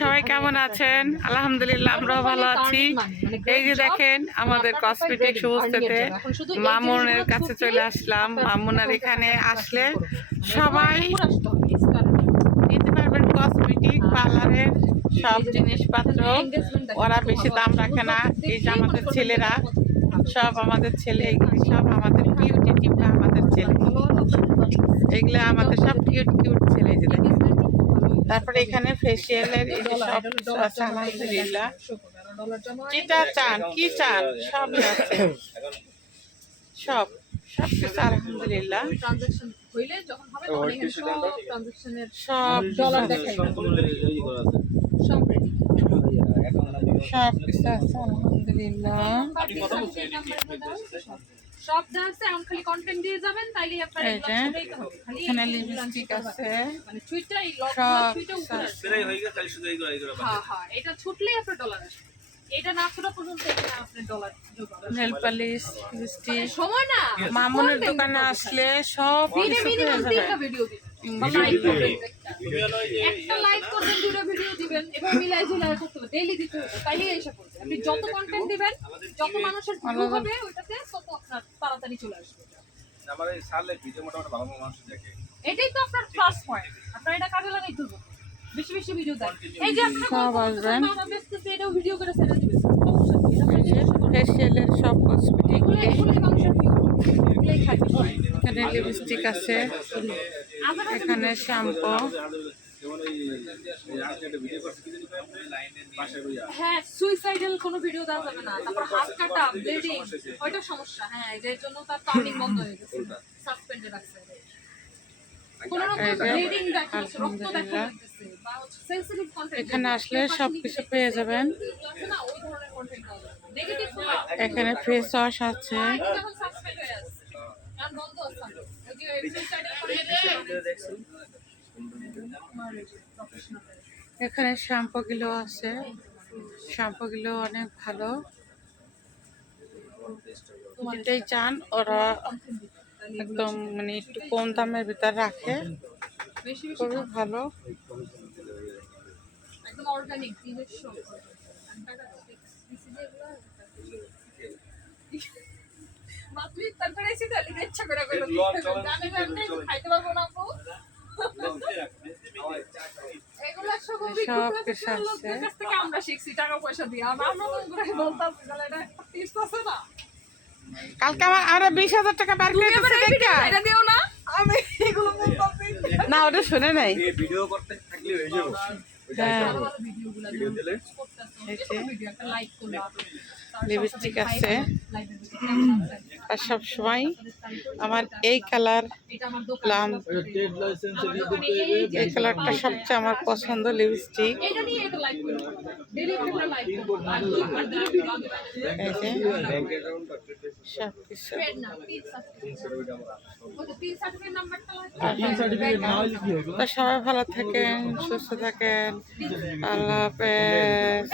সবাই কেমন আছেন? আলহামদুলিল্লাহ আমরাও ভালো আছি। এই যে দেখেন আমাদের কসমেটিক সুবস্তিতে মামুনের কাছে চলে আসলাম। মামুনার এখানে আসলে সবাই নিতে পারবেন কসমেটিক পার্লারের সব জিনিসপত্র। ওরা বেশি দাম রাখে না। এই যে আমাদের ছেলেরা সব আমাদের ছেলে, এগুলি সব আমাদের কিউটি টিপা আমাদের ছেলে, এগুলো আমাদের সব কিউট কিউট ছেলে। যে দেখেন, তারপরে এখানে ফেসিয়ালের এই যে সব কিছু আছে আলহামদুলিল্লাহ। যেটা চান কি চান সবই আছে, সব সব কিছু আলহামদুলিল্লাহ। সব ডলার দেখাই, সব কিছু আছে আলহামদুলিল্লাহ। সব আছে, এখন খালি কন্টেন্ট দিয়ে যাবেন, তাইলে আপনারা এখানে লিপস্টিক আছে, মানে টুইটটা এই লক টুইটটা উপরে স্প্রে হয়ে গেছে, খালি শুধু এইগুলো হ্যাঁ হ্যাঁ, এটা ছুটলেই আপনার ডলার আসবে। এটা না ছোটা পর্যন্ত এখানে আপনার ডলার যোগ হবে। নেল পালিশ, লিপস্টিক, সময় না মামুনের দোকানে আসলে সব কিছু পেয়ে যাবেন। ভিডিও দিবেন, একটা লাইভ করবেন, দুটো ভিডিও দিবেন, এবার মিলাই ঝুলাই করতে হবে, ডেইলি দিতে হবে, তাইলে এসে পড়বে। আপনি যত কন্টেন্ট দিবেন, যত মানুষের ভিউ হবে, ওইটাতে তত আপনার তাড়াতাড়ি চলে আসবে। আমার এই সালে ভিডিও মোটামুটি ভালো মানুষ দেখে। এটাই তো আপনার প্লাস পয়েন্ট, আপনার এটা কাজে লাগাই তুলবো, বেশি বেশি ভিডিও দেন। এই যে আপনারা সব আসবেন। আমরা বেচতেছি, এটাও ভিডিও করে ছেড়ে দিবেন, সমস্যা কি? এটা ফেসিয়ালের সব কসমেটিক, এগুলো মানুষের ভিউ, এগুলাই খাইবে। এখানে লিপস্টিক আছে, এখানে শ্যাম্পু, হ্যাঁ সুইসাইডাল কোনো ভিডিও দেওয়া যাবে না। তারপর হাত কাটা, ব্লিডিং, ওইটা সমস্যা। হ্যাঁ, এর জন্য তার টার্নিং বন্ধ হয়ে গেছে, সাসপেন্ডে রাখছে। কোনো রকম ব্লিডিং দেখাচ্ছে, রক্ত দেখাচ্ছে বা সেনসিটিভ কন্টেন্ট, এখানে আসলে সব কিছু পেয়ে যাবেন। না ওই ধরনের কন্টেন্ট পাওয়া যাবে। নেগেটিভ না, এখানে ফেস ওয়াশ আছে, যখন সাসপেন্ড হয়ে আছে কারণ বন্ধ আছে, ওই যে সুইসাইডাল কন্টেন্ট দেখছেন। এখানে শ্যাম্পুগুলো আছে, শ্যাম্পুগুলো অনেক ভালো। যেটাই চান ওরা একদম মানে একটু কম দামের ভিতর রাখে, বেশি বেশি খুবই ভালো। একদম অর্গানিক নিজস্ব। মাত্রই তারপরে এসে তাহলে ইচ্ছা করে করে জানি জানি খাইতে পারবো না আপু। এগুলা সব সব কিছু আছে। লোকদের কাছ থেকে আমরা শিখছি টাকা পয়সা দিয়ে। আমরা ঘুরে বলতাছি তাহলে এটা টিপস আছে না। কালকে আমরা 20,000 টাকা বার করে দিয়েছি দেখা। এটা দিও না, আমি এগুলো বলতাছি না, ওটা শুনে নাই। ভিডিও করতে থাকলে হয়ে যাবে। হ্যাঁ, ভিডিও দিলে একটা লাইক করলাম, লিপস্টিক আছে। আর সব সময় আমার এই কালার, এটা আমার দোকান, এই কালারটা সবচেয়ে আমার পছন্দ লিপস্টিক। এটা নিয়ে এটা লাইক করব, ডেইলি একটা লাইক করব, আর দুই ভিডিও দিবেন। এই যে ব্যাংক অ্যাকাউন্ট সব কিছু। পেড না, 3 সার্টিফিকেট নাম্বারটা তো সবাই ভালো থাকেন, সুস্থ থাকেন, আল্লাহ হাফেজ।